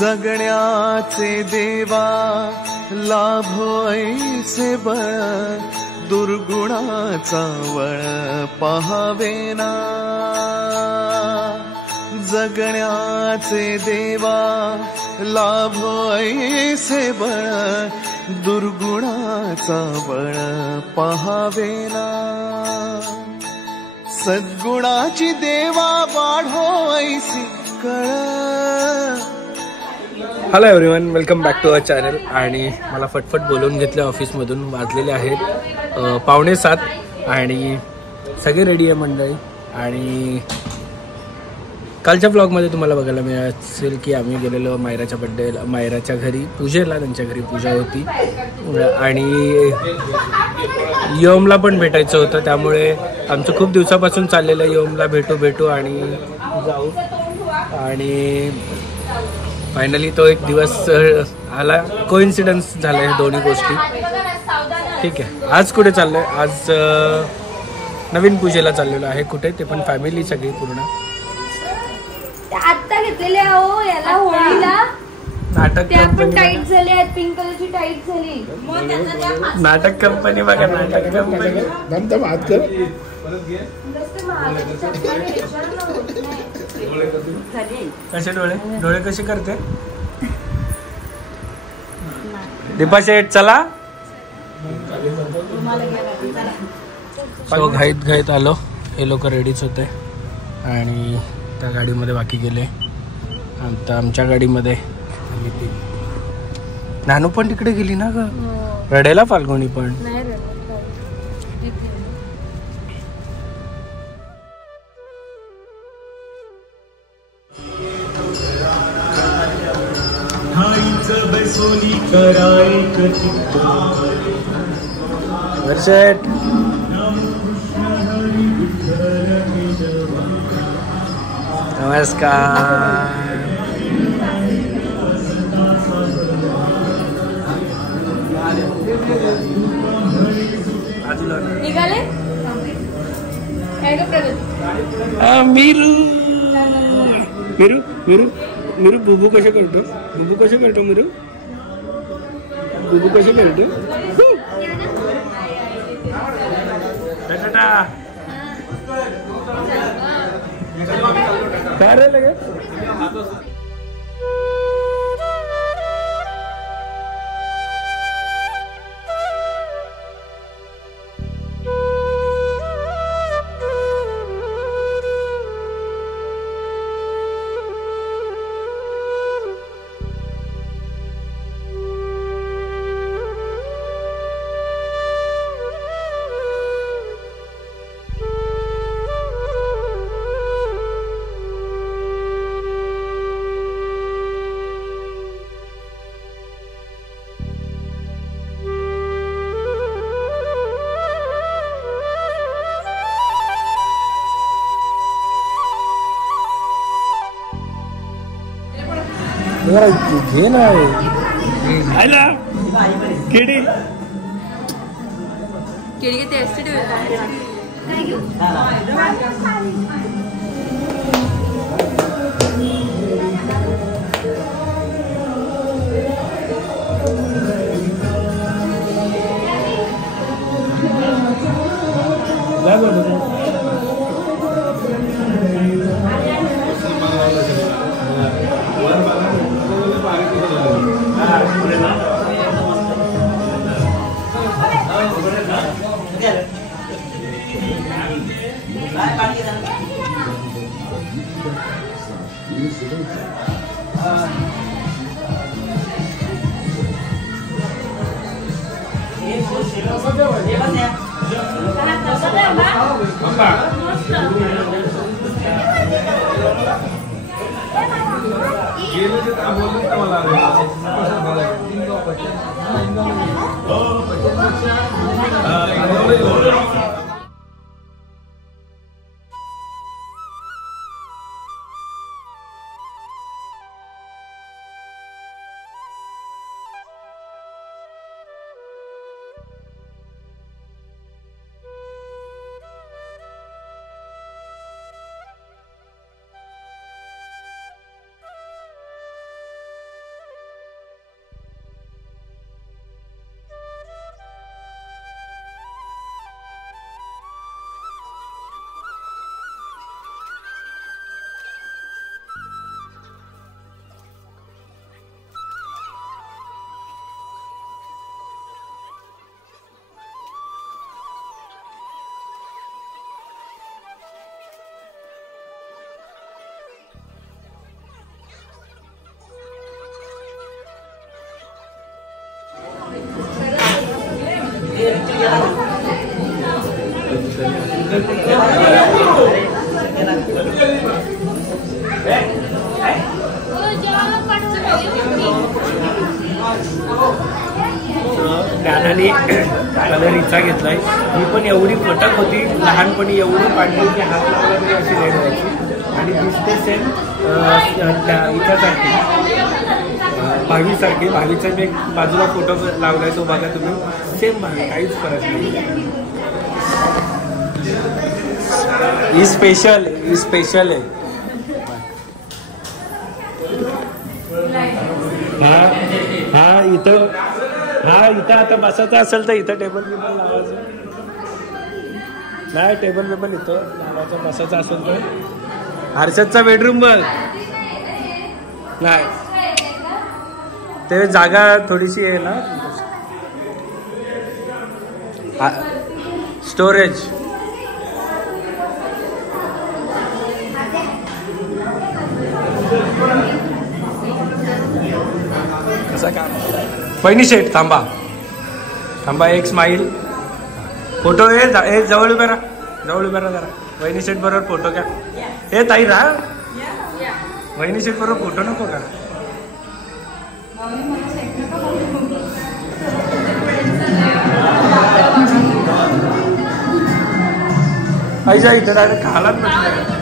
जगण्याचे देवा लाभो ऐसे बळ, दुर्गुणाचा वळ पहावेना. जगण्याचे देवा लाभो ऐसे बळ, दुर्गुणाचा बळ पहावेना. सद्गुणाची देवा वाढो ऐसी कळ. Hello everyone, welcome back to our channel. आणि मला फटफट बोलवून घेतले ऑफिसमधून. वाजलेले आहेत 6:45 आणि सगळे रेडी आहे मंडळी. आणि कालच्या ब्लॉगमध्ये तुम्हाला बघायला मिळालं असेल की आम्ही गेलेलो मायराच्या घरी पूजेला. त्यांच्या घरी पूजा होती आणि योमला पण भेटायचं होतं, त्यामुळे आमचं खूप दिवसापासून चाललेलं योमला भेटू आणि जाऊ. आणि फायनली तो एक दिवस आला. कोइन्सिडन्स झाला हे दोन्ही गोष्टी. ठीक आहे, आज कुठे चाललोय? आज नवीन पूजेला चाललेलो आहे. कुठे ते पण फॅमिली सगळी पूर्ण. आता घेतलेले आहो याला होळीला. नाटक कंपनी टाईट झाले आहेत, पिंक कलरची टाईट झाली. नाटक कंपनी बघा, नाटक कंपनी. कसे डोळे कसे करते दीपा शेठ? चला. सो घाईत आलो. हे लोक रेडीच होते आणि त्या गाडीमध्ये बाकी गेले. आता आमच्या गाडीमध्ये नानू पण तिकडे गेली ना ग, रडेला फाल्गुनी पण. वर्षेट नमस्कार. निघाले मीरू मीरू मीरू मीरू बुबू कसे करतो? बुबू कसे करतो? मीरू बुबू कसे करतो? काय रे लगे? घे ना केडी केळी टेस्ट ज्ञानाने कलर हिचा घेतलाय. ही पण एवढी पटक होती लहानपणी, एवढी पाडली की हात लावला तरी अशी रेड व्हायची. आणि दिसते सेम हिच्यासारखी, भावीसारखी. भावीचा मी एक बाजूला फोटो लावलाय, तो बघा तुम्ही. सेम भावी, काहीच फरक नाही. ही स्पेशल आहे. हा इथं आता बसायचं असेल तर इथं टेबल पेपर लावायचं. नाही, टेबल पेपर इथं लावायचं. बसायचं असेल तर हर्षदचा बेडरूम बघ. नाही, ते जागा थोडीशी आहे ना, स्टोरेज. कसा काम पहिनी शेट. थांबा एक स्माईल. फोटो हे जवळ उभे राहा जरा. वहिनी शेट बरोबर फोटो घ्या. हे ताई राहा, वहिनी शेट बरोबर फोटो नको का? आईजा इथे डायरेक्ट खालाच नसतं.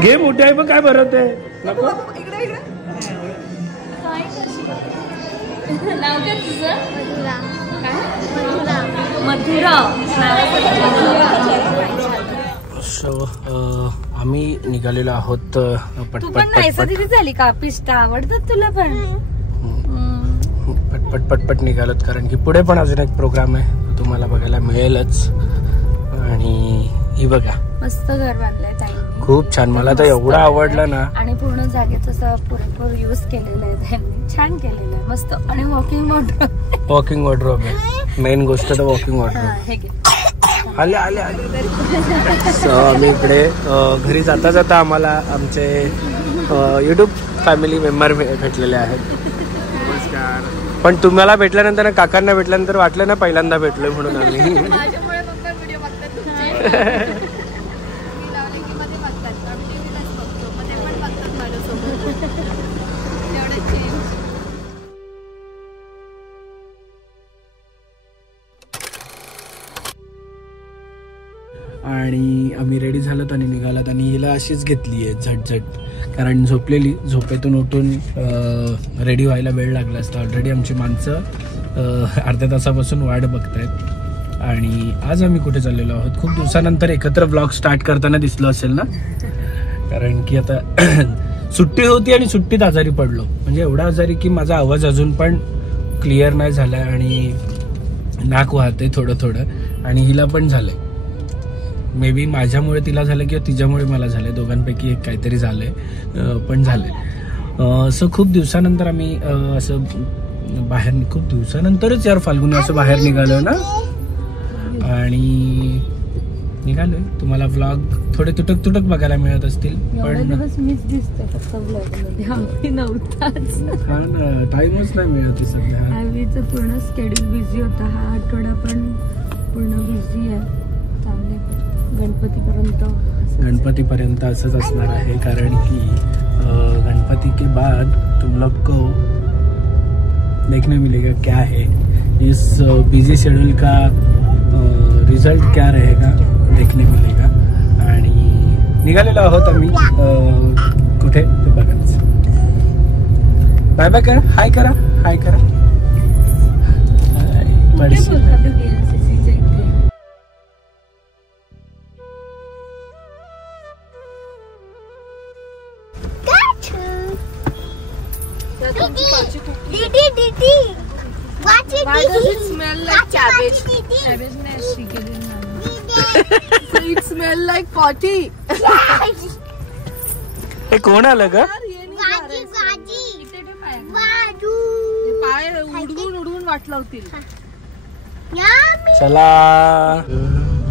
घे मोठे आहे पण काय भरत आहे नको. आम्ही निघालेलो आहोत पटपट. झाली का पिस्ता आवडतात तुला पण? पटपट निघालोत कारण की पुढे पण अजून एक प्रोग्राम आहे, तुम्हाला बघायला मिळेलच. आणि ही बघा मस्त घर बांधलंय ताई, खूप छान. मला तर एवढं आवडलं ना. आणि पूर्ण जागेचं असं पुरेपूर यूज केलेलं आहे त्यांनी, छान केलेलं आहे मस्त. आणि वॉकिंग वॉर्डरोब आहे मेन गोष्ट तर. वॉकिंग वॉर्डरोब आले. सो आम्ही इकडे घरी जाता आम्हाला आमचे युट्यूब फॅमिली मेंबर भेटलेले आहेत. पण तुम्हाला भेटल्यानंतर, काकांना भेटल्यानंतर वाटलं ना पहिल्यांदा भेटलोय म्हणून आम्ही. आणि आम्ही रेडी झालोत आणि निघालात. आणि हिला अशीच घेतली आहे झटझट, कारण झोपलेली. झोपेतून उठून रेडी व्हायला वेळ लागला असता. ऑलरेडी आमची माणसं अर्ध्या तासापासून वाट बघतायत. आणि आज आम्ही कुठे चाललेलो आहोत? खूप दिवसानंतर एकत्र ब्लॉग स्टार्ट करताना दिसलो असेल ना, कारण की आता सुट्टी होती आणि सुट्टीत आजारी पडलो. म्हणजे एवढा आजारी की माझा आवाज अजून पण क्लिअर नाही झाला आणि नाक वाहते थोडं. आणि हिला पण झालंय. मे बी माझ्यामुळे तिला झालं किंवा तिच्यामुळे मला झालंय, दोघांपैकी एक काहीतरी झालंय, पण झालंय. सो खूप दिवसानंतर आम्ही असं बाहेर, खूप दिवसानंतरच यार फाल्गुनी असं बाहेर निघालो ना. आणि निघालोय. तुम्हाला व्लॉग थोडे तुटक बघायला मिळत असतील, पण मीच दिसते फक्त व्लॉगमध्ये. आम्ही नव्हताच. हा ना, टाइमच नाही मिळत सध्या. आम्हीचं पूर्ण स्केड्यूल बिझी होता. हा आठवडा पण पूर्ण बिझी आहे. गणपतीपर्यंत असंच असणार आहे, कारण की गणपती के बाद तुम लोग को देखने मिलेगा क्या है इस बिजी शेड्यूल का, रिजल्ट क्या रहेगा देखने मिलेगा. आणि निघालेलो आहोत आम्ही कुठे ते बघायचं. बाय बाय करा, हाय करा. Didi, watch it. Why does it smell like cabbage? Cabbage nasty. So it smell like potty. हे कोण आलं ग? पाय उडवून वाट लावतील. चला.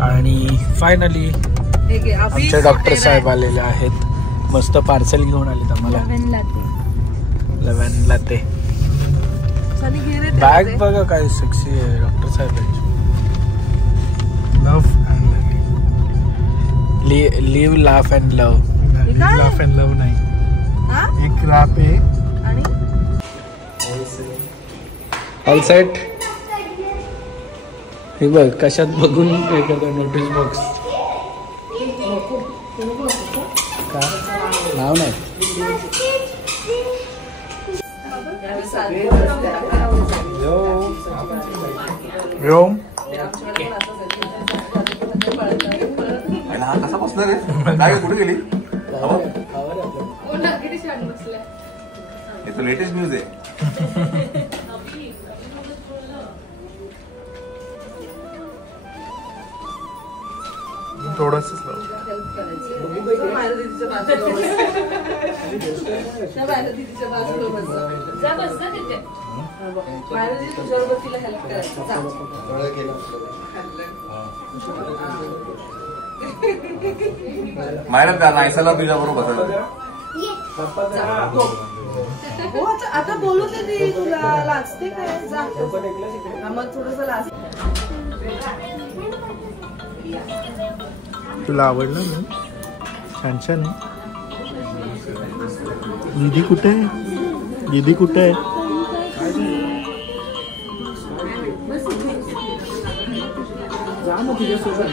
आणि फायनली आमचे डॉक्टर साहेब आलेले आहेत. मस्त पार्सल घेऊन आले आम्हाला. 11 लाते. बॅग बघा काय सेक्सी आहे डॉक्टर साहेबांची. Love and live laugh and love. Laugh and love नाही, एक रॅप आहे. All set. हे बघ कशात बघून हे करतो नोटीस बॉक्स. का नाव नाही. व्योम कसा बसणार आहे? काय कुठे गेली? हे तर लेटेस्ट न्यूज आहे. थोडंसंच मायरा त्या नायसाला तुझ्या बरोबर आता बोलू दे. तुला लाजते काय? मग थोडस लाजते. तुला आवडलं ना? छान छान आहे. दीदी कुठे आहे? दीदी कुठे आहे? जा मग तुझ्यासोबत.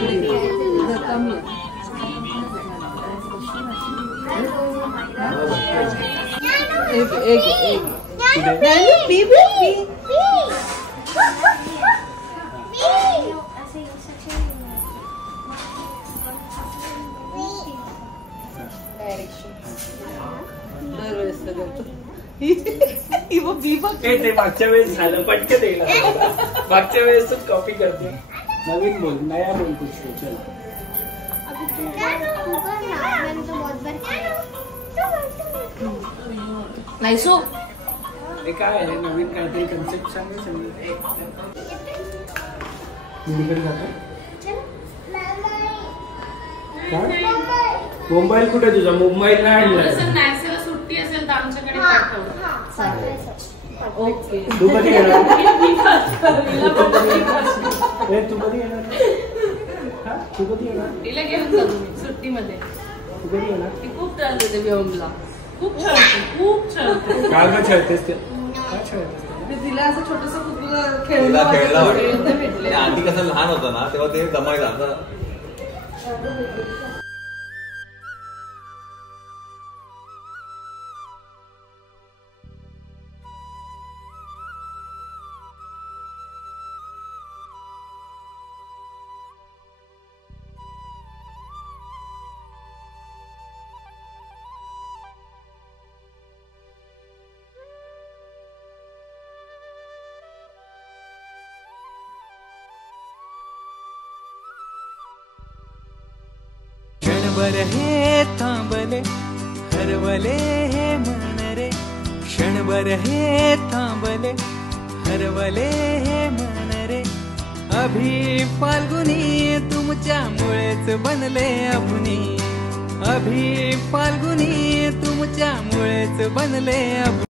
ते मागच्या वेळेस झालं पटकन येईल. मागच्या वेळेस कॉपी करते. नवीन बोल, नया बोल कुछ. चल नाही सो हे काय आहे? नवीन काहीतरी कन्सेप्ट सांग. मोबाईल कुठे तुझा? मोबाईल नाही आणला. सुट्टी असेल तर आमच्याकडे पाठव. ओके. तू कधी येणार? तू कधी येणार? तू कधी येणार? तिला घेऊन जातो सुट्टीमध्ये. तू कधी येणार? ती खूप त्रास देते व्योमला. खूप छान. काल का खेळतेस ते? काय खेळतेस? तिला असं छोटस कुठला खेळला भेटले. आधी कसं लहान होतं ना तेव्हा ते जमायला. क्षणभर हे थांबले हरवले हे मन रे. क्षणभर हे थांबले हरवले हे मन रे. अभि फाल्गुनी तुमच्यामुळेच बनले अभुनी. अभि फाल्गुनी तुमच्यामुळेच बनले अभुनी.